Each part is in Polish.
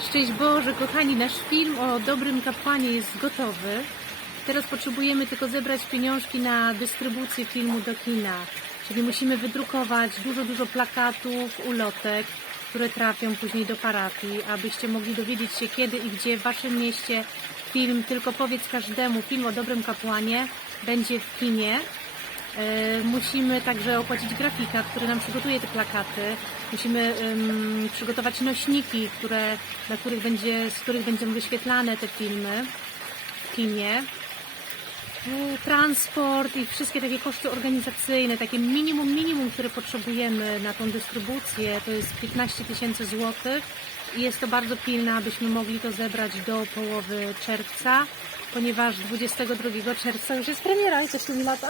Szczęść Boże, kochani, nasz film o dobrym kapłanie jest gotowy. Teraz potrzebujemy tylko zebrać pieniążki na dystrybucję filmu do kina. Czyli musimy wydrukować dużo, dużo plakatów, ulotek, które trafią później do parafii, abyście mogli dowiedzieć się kiedy i gdzie w Waszym mieście film, tylko powiedz każdemu, film o dobrym kapłanie będzie w kinie. E, Musimy także opłacić grafika, który nam przygotuje te plakaty. Musimy em, przygotować nośniki, które, na których będzie, z których będą wyświetlane te filmy w kinie. E, Transport i wszystkie takie koszty organizacyjne, takie minimum, minimum, które potrzebujemy na tą dystrybucję, to jest 15 tysięcy złotych jest to bardzo pilne, abyśmy mogli to zebrać do połowy czerwca, ponieważ 22 czerwca już jest premiera i coś mi lata.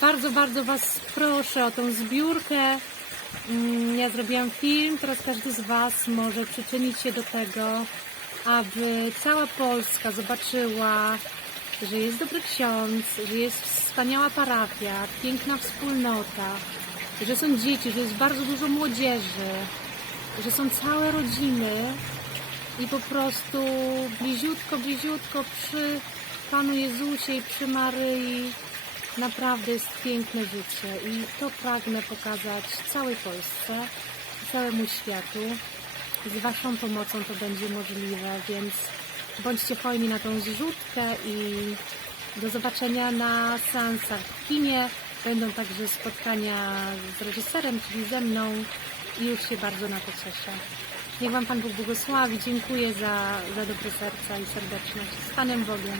Bardzo, bardzo Was proszę o tą zbiórkę. Mm, Ja zrobiłam film, teraz każdy z Was może przyczynić się do tego, aby cała Polska zobaczyła, że jest dobry ksiądz, że jest wspaniała parafia, piękna wspólnota, że są dzieci, że jest bardzo dużo młodzieży, że są całe rodziny i po prostu bliziutko, bliziutko przy Panu Jezusie i przy Maryi naprawdę jest piękne życie i to pragnę pokazać całej Polsce, całemu światu. Z Waszą pomocą to będzie możliwe, więc bądźcie hojni na tą zrzutkę i do zobaczenia na seansach w kinie. Będą także spotkania z reżyserem, czyli ze mną i już się bardzo na to cieszę. Niech Wam Pan Bóg błogosławi. Dziękuję za, za dobre serca i serdeczność. Z Panem Bogiem.